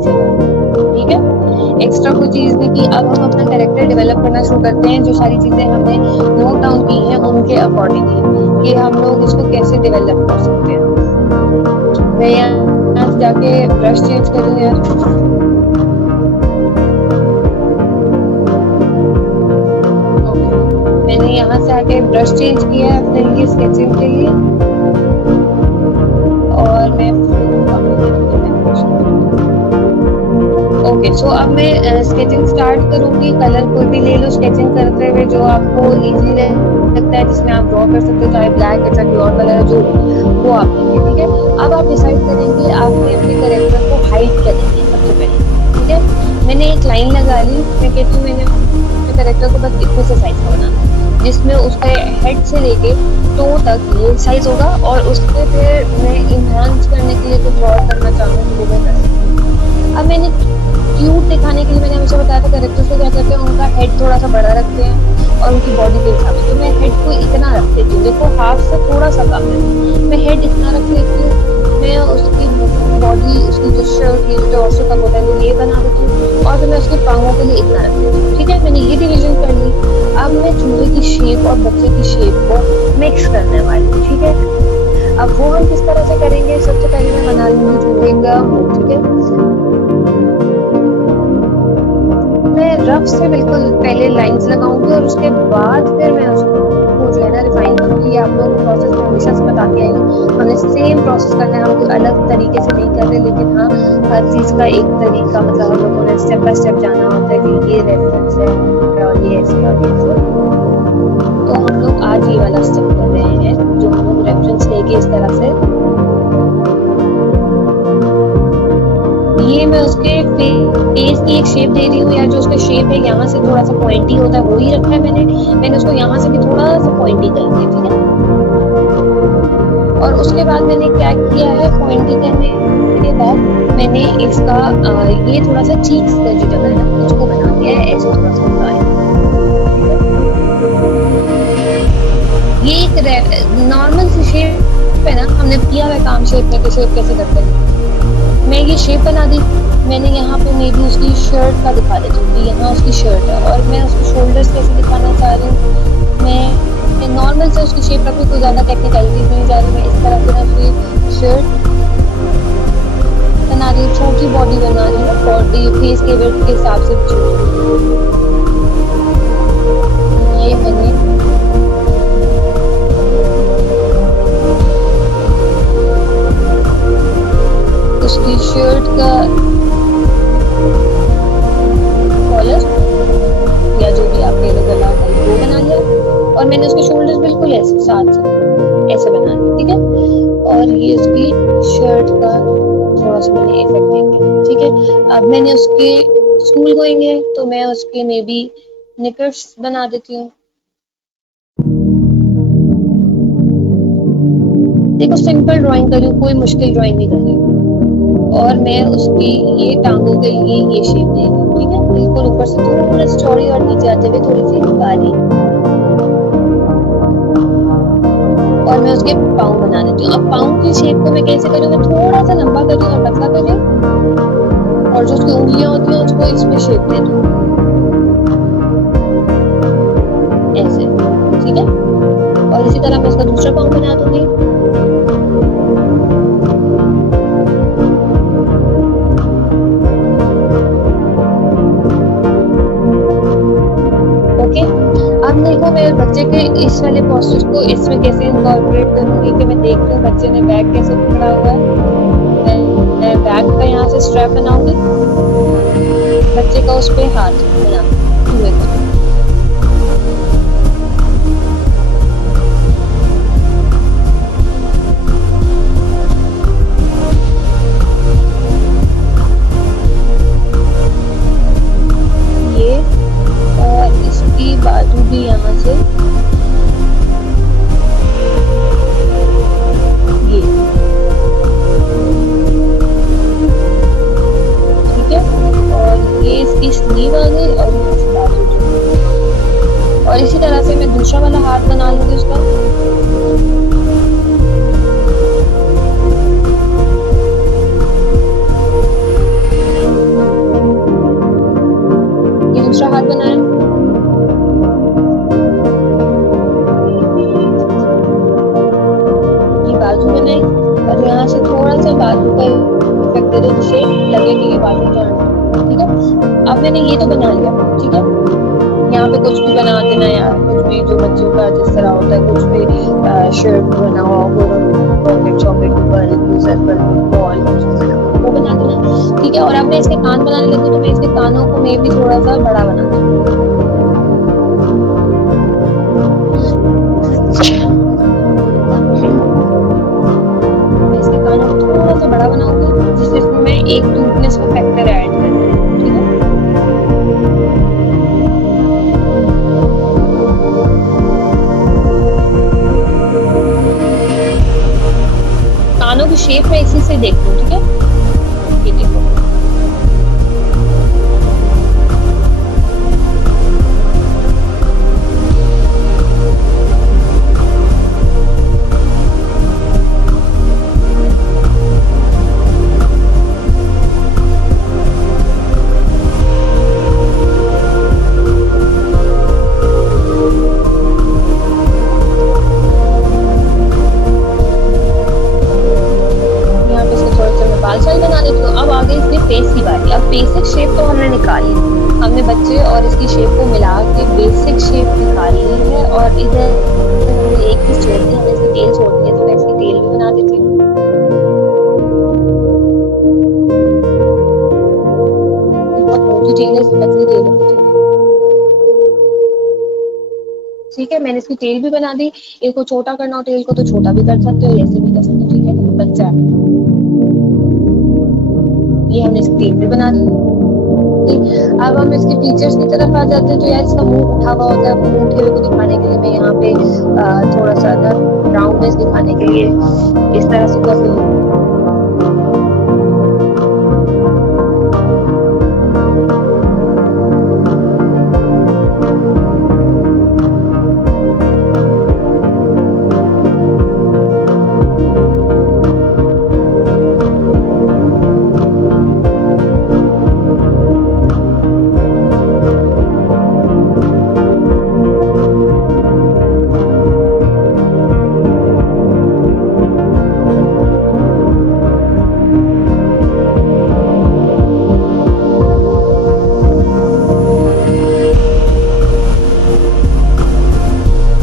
से। ठीक है, एक्स्ट्रा कोई चीज नहीं की। अब हम अपना कैरेक्टर डेवलप करना शुरू करते हैं, जो सारी चीजें हमने नोट डाउन की हैं उनके अकॉर्डिंगली, कि हम लोग इसको कैसे डेवलप कर सकते हैं। मैं यहाँ से जाके ब्रश चेंज करूँ यार। मैंने यहाँ से आके ब्रश चेंज किया है अपने लिए स्केचिंग के लिए, और मैं ओके। सो अब मैं स्केचिंग स्टार्ट करूंगी। कलर कोई भी ले लो स्केचिंग करते हुए जो आपको इजी लगता है, जिसमें आप ड्रॉ कर सकते हो, चाहे ब्लैक है चाहे और कलर जो वो आप लेंगे। ठीक है, अब आप डिसाइड करेंगे आपने अपने कैरेक्टर को हाइड करेंगे सबसे पहले। ठीक है, मैंने एक लाइन लगा ली, मैं कहती हूँ मैंने अपने कैरेक्टर को बस इतने से साइज का बनाना, जिसमें उसका हेड से लेके टो तक ये साइज होगा, और उसके फिर मैं इन्हांस करने के लिए कुछ और करना चाहूँगी वो मैं कर सकती हूँ। अब मैंने क्यूट दिखाने के लिए मैंने हमेशा बताया था कैरेक्टर्स को क्या करते हैं, उनका हेड थोड़ा सा बड़ा रखते हैं और उनकी बॉडी के हिसाब से। तो मैं हेड को इतना रख देती हूँ, देखो हाफ से थोड़ा सा कम है, मैं हेड इतना रख लेती हूँ। मैं उसकी बॉडी, उसकी जो शर्ट, ये जो टॉर्सो तक होता है वो ये बना देती हूँ, और फिर मैं उसके पाँवों के लिए इतना रख देती हूँ। ठीक है, मैंने ये डिवीजन कर ली। अब मैं चूहे की शेप और बच्चे की शेप को मिक्स करने वाली हूँ। ठीक है, अब वो हम किस तरह से करेंगे, सबसे पहले मैं बना लूंगी चूहे का मुंह। ठीक है, मैं रफ से बिल्कुल पहले लाइंस लगाऊंगी, और उसके बाद फिर मैं उसको जो है ना रिफाइन करूंगी। आप लोगों को प्रोसेस में हमेशा से बताती आई हूँ, हमें सेम प्रोसेस करना है, हम कोई अलग तरीके से नहीं कर रहे, लेकिन हाँ हर चीज का एक तरीका, मतलब हम लोगों ने स्टेप बाय स्टेप जाना होता है कि ये रेफरेंस है और ये ऐसे और ये ऐसे। तो हम लोग आज ये वाला स्टेप कर रहे हैं, जो हम लोग रेफरेंस लेके इस तरह से, ये मैं उसके फेस की एक शेप दे रही हूँ, या जो उसका शेप है यहाँ से थोड़ा सा पॉइंटी होता है वो ही रखा है मैंने उसको यहाँ से भी थोड़ा सा पॉइंटी कर दिया। ठीक है, और उसके बाद मैंने क्या किया है, पॉइंटी करने के बाद मैंने इसका ये थोड़ा सा चीक्स का जो जगह है ना उसको बना दिया है, ऐसे थोड़ा सा बनाया। ये एक नॉर्मल सी शेप है ना, हमने किया हुआ काम शेप में, तो शेप कैसे करते हैं। मैं ये शेप बना दी, मैंने यहाँ पे मे भी उसकी शर्ट का दिखा देती हूँ, यहाँ उसकी शर्ट है, और मैं उसकी शोल्डर्स कैसे दिखाना चाह रही हूँ, मैं नॉर्मल से उसकी शेप रखूँ, कोई ज़्यादा टेक्निकलिटीज नहीं जा रही, मैं इस तरह से ना उसकी शर्ट बना रही हूँ, छोटी बॉडी बना रही हूँ, बॉडी फेस के वेट के हिसाब से ये मैंने उसकी शर्ट का कॉलर या जो भी आप येलो कलर वो बना लिया, और मैंने उसके शोल्डर्स बिल्कुल ऐसे साथ ऐसे बना लिए। ठीक है, और ये उसकी शर्ट का थोड़ा सा मैंने इफेक्ट दे दिया। ठीक है, अब मैंने उसके स्कूल गोइंग है तो मैं उसके मे बी निकर्स बना देती हूँ। देखो सिंपल ड्राइंग कर रही हूँ, कोई मुश्किल ड्राइंग नहीं कर रही हूँ, और मैं उसकी ये टांगों के लिए ये शेप दे रही हूँ। ठीक है, बिल्कुल ऊपर से थोड़ा सा चौड़ी और नीचे आते हुए थोड़ी सी बारी, और मैं उसके पाँव बना देती हूँ। अब पाँव की शेप को मैं कैसे करूँ, मैं थोड़ा सा लंबा कर दूँ और पतला कर दूँ, और जो उसकी उंगलियां होती हैं उसको इसमें शेप दे दूँ ऐसे। ठीक है, और इसी तरह मैं उसका दूसरा पाँव बना दूंगी। ओके, अब देखो मैं बच्चे के इस वाले पोस्चर को इसमें कैसे इनकॉर्पोरेट करूंगी, कि मैं देखती हूँ बच्चे ने बैग कैसे पकड़ा हुआ है, मैं बैग का यहाँ से स्ट्रैप बनाऊंगी, बच्चे का उस पे हाथ बना हुए को। ये और इसकी बाजू भी यहाँ से ये। ठीक है, और ये इसकी स्लीव आ गई, और यहाँ से बाजू, और इसी तरह से मैं दूसरा वाला हाथ बना लूंगी उसका। हाथ बनाया, ये बाजू बनाई, और यहाँ से थोड़ा सा बाजू का इफेक्ट दे दो जिससे लगे कि ये बाजू जॉइंट है। ठीक है, अब मैंने ये तो बना लिया। ठीक है, यहाँ पे कुछ भी बना देना यार, कुछ भी जो बच्चों का जिस तरह होता है, कुछ भी शर्ट बना हुआ हो, रॉकेट चॉकेट बल्ब सर्कल बॉल कुछ भी बना हुआ वो बना देना। ठीक है, और अब मैं इसके कान बनाने लगी हूँ, तो मैं इसके कानों को मैं भी थोड़ा सा बड़ा बना दूँ। मैं इसके कानों को थोड़ा सा बड़ा बनाऊंगी, जिससे इसमें मैं एक क्यूटनेस का फैक्टर ऐड करूंगी। ठीक है, कानों की शेप मैं इसी से देखती हूँ। ठीक है, ये देखो, यहाँ पे इसके थोड़े से मैं बाल शाल बना लेती हूँ। अब आगे इसके फेस की बारी। अब बेसिक शेप तो हमने निकाल ली, हमने बच्चे और इसकी शेप को मिला के बेसिक शेप निकाल ली है, और इधर हमने एक चीज छोड़ दी, हमने इसकी टेल छोड़ दी है, तो मैं इसकी टेल भी बना देती हूँ। बहुत मोटी टेल है, इसकी पतली टेल होनी चाहिए। ठीक है, मैंने इसकी टेल भी बना दी। इसको छोटा करना हो टेल को तो छोटा भी कर सकते हो, ऐसे भी कर सकते हो। ठीक है, बच्चा है, ये हमने इसकी टेल भी बना दी। अब हम इसके फीचर्स की तरफ आ जाते हैं। तो यार इसका मुंह उठा हुआ होता है, मुंह उठे हुए को दिखाने के लिए मैं यहाँ पे थोड़ा सा ना राउंडनेस दिखाने के लिए इस तरह से कर रही हूँ।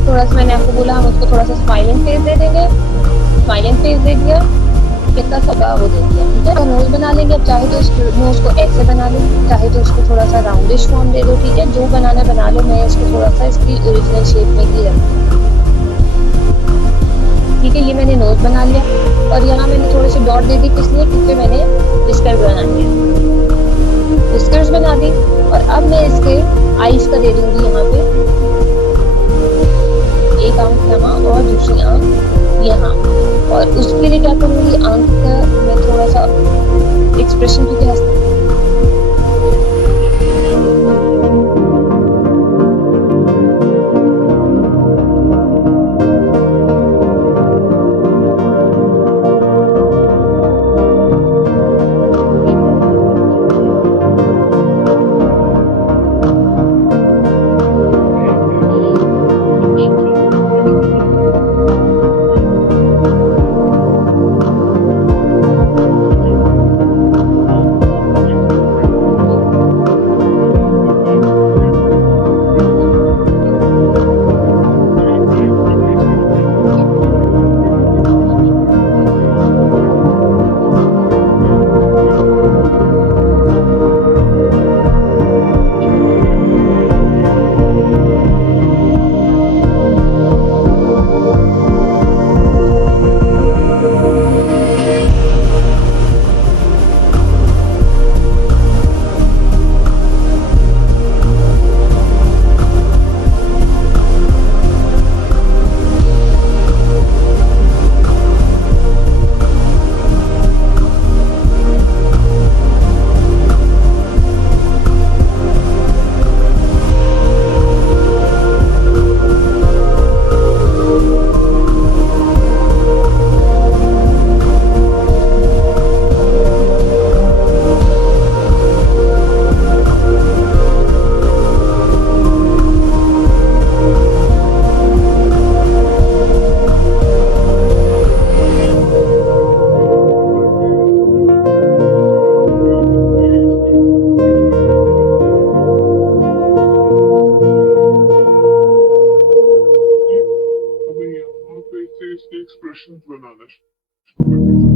थोड़ा सा मैंने आपको बोला हम उसको थोड़ा सा स्माइलिंग फेस दे देंगे, स्माइलिंग फेस दे दिया, कितना सबा वो दे दिया। ठीक है, तो नोज बना लेंगे। अब चाहे तो इस नोज को ऐसे बना लो, चाहे तो उसको थोड़ा सा राउंडिश फॉर्म दे दो। ठीक है, जो बनाना बना लो, मैं इसको थोड़ा सा इसकी ओरिजिनल शेप में ही रखूँ। ठीक है, ये मैंने नोज बना लिया, और यहाँ मैंने थोड़े से डॉट दे दी, किस लिए, क्योंकि मैंने व्हिस्कर बनानी है, व्हिस्कर्स बना दी। और अब मैं इसके आईज का दे दूंगी यहाँ पे, एक आंख यहाँ और दूसरी आंख यहाँ। और उसके लिए क्या करूंगी, आंख का मैं थोड़ा सा एक्सप्रेशन क्योंकि बनाना शुरू कर देती